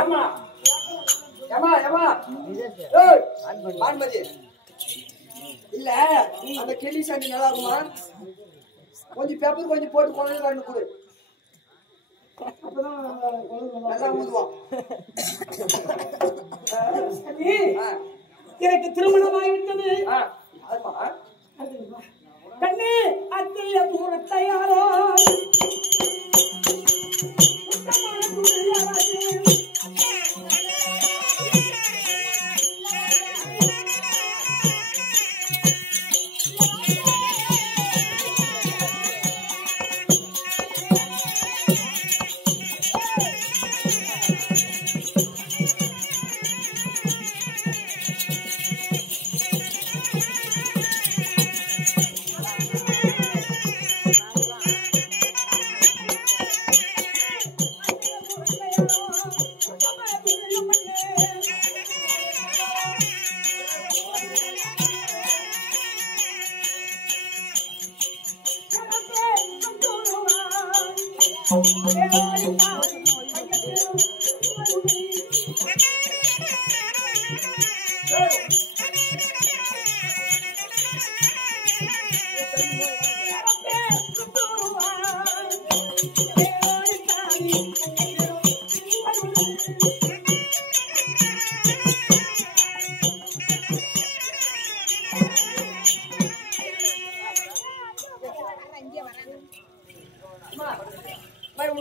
ஏமா ஏமா ஏமா ஏய் பான்மதி இல்ல அந்த கிளி சாண்டி நல்லா இருக்குமா கொஞ்சம் பேப்பர் கொஞ்சம் போட்டு கொண்டு வந்து கொடு அப்பதான் நல்லா ஊதுவான் எனக்கு திருமணமாகிவிட்டது கண்ணே அத்தைய தூரத்தையாரோ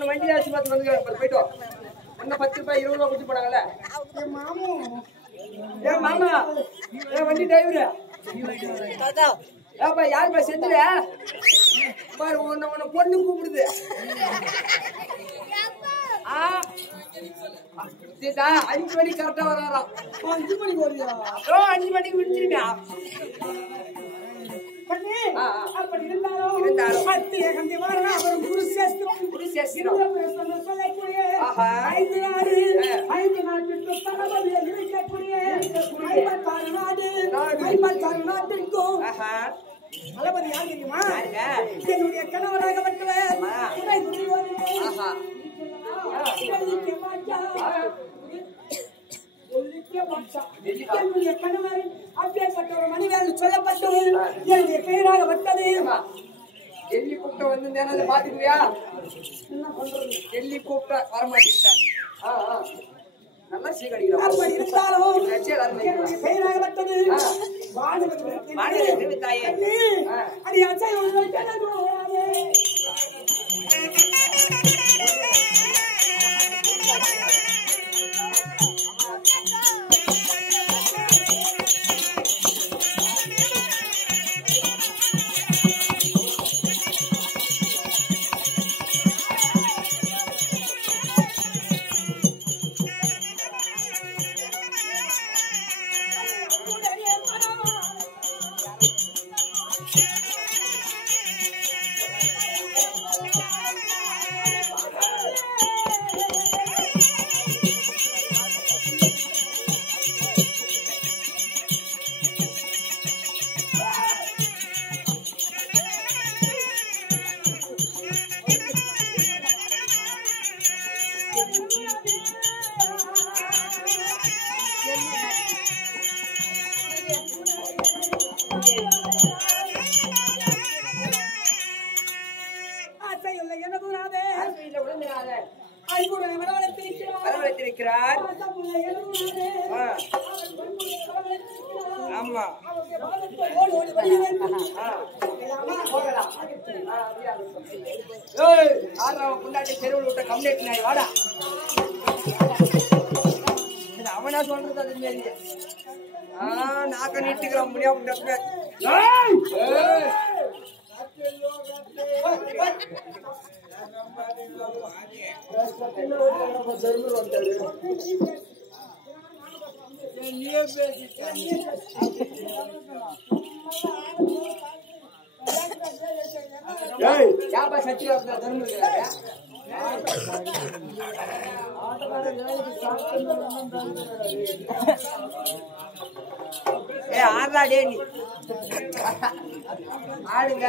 வண்டி ஆச்சு பார்த்து வந்து போயிட்டோம் என்ன 10 ரூபாய் 20 ரூபாய் கொடுத்து போனாங்கல்ல ஏன் மாமா ஏன் வண்டி டிரைவரு ஏப்பா யாருப்பா செத்துற பாரு உன்னை பொண்ணு கூப்பிடுது சீதா 5 மணிக்கு கரெக்டா வராராம் 5 மணிக்கு வருவியா அப்புறம் 5 மணிக்கு விடுச்சிருவியா அப்படி இருந்தாலும் அத்தைய கந்தி வரணும் அவர் குருசேஸ்திரம் சொல்லக்கூடிய 5 நாட்டுக்கு தளபதியை இருக்கக்கூடிய 56 நாட்டிற்கும் தளபதி யார் தெரியுமா என்னுடைய கணவராகப்பட்டவர் என்னுடைய கணவர் அப்பேற்பட்ட ஒரு மனிதர் சொல்லப்பட்டது என்னுடைய பெயராகப்பட்டது டெல்லி கூப்பிட்ட வந்து நேரம் பாத்துக்குவியா டெல்லி கூப்பிட்ட வரமாட்டேன் நல்லா சீக்கிரம் அப்படி இருந்தாலும் என்னுடைய பெயராகப்பட்டது அது வரவழைத்திருக்கிறார். ஆமா முன்னாடி தெருவில் விட்ட கம்ப்ளைண்ட் நாய் வாடா அவனா சொல்றது அது மாரி நாக்க நீட்டுக்கிறான் முடியாம யாப்பா சச்சியா தர்மம் இருக்கிறாங்க ஆடுறா டே நீ ஆடுங்க.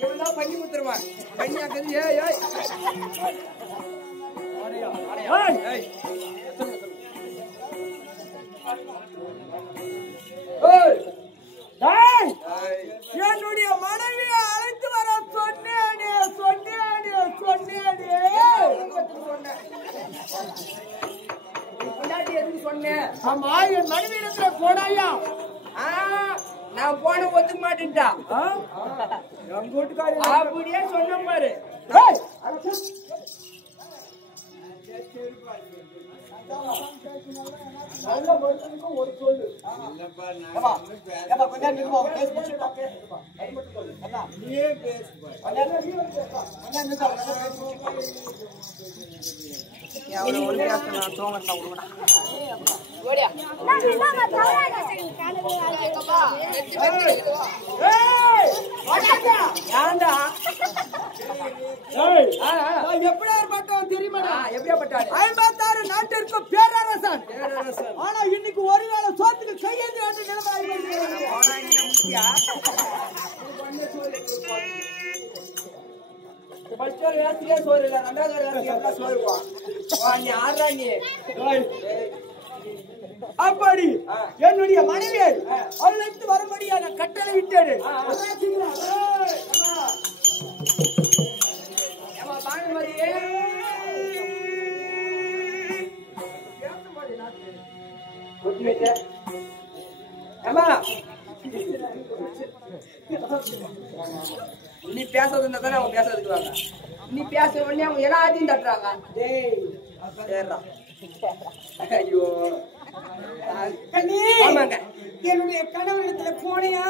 இவன் பண்ணி கொடுத்துருவான் பண்ணி ஆக்குது. என்னுடைய மனைவியை அழைத்து வர சொன்னேனே சொன்னேனே சொன்னேனே எதுக்கு சொன்னேன்? ஆமா என் மனைவி இடத்துல போனாயா? நான் போன ஒத்துக்க மாட்டேன்டா. எங்க வீட்டுக்காரி அப்படியே சொன்ன பாரு. ஒரு சொல்லு எப்படியாப்பட்டவன் தெரியுமா? எப்படியாப்பட்டான்? 56 நாட்டிற்கு பேரரசன். ஆனா இன்னைக்கு ஒருவேளை சோத்துக்கு கையேந்து என்று அப்படி என்னுடைய மனைவியை அழைத்து வரும்படியாக கட்டளை விட்டேன். நீ பேசுறதுன்னா தானே அவங்க பேச இருக்குவாங்க. நீ பேச உடனே அவங்க எல்லாத்தையும் தட்டுறாங்க. ஐயோ ஆமாங்க. என்னுடைய கணவனிடத்துல போனியா?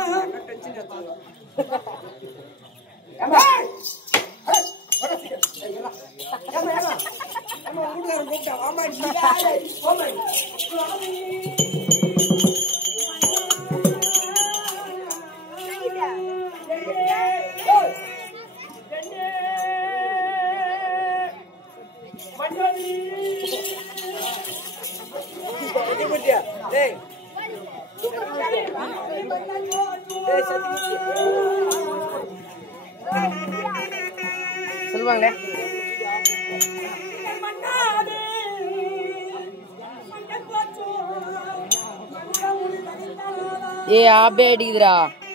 சொல்லுவாங்களே ஏ ஆபே அடிக்குதுடா.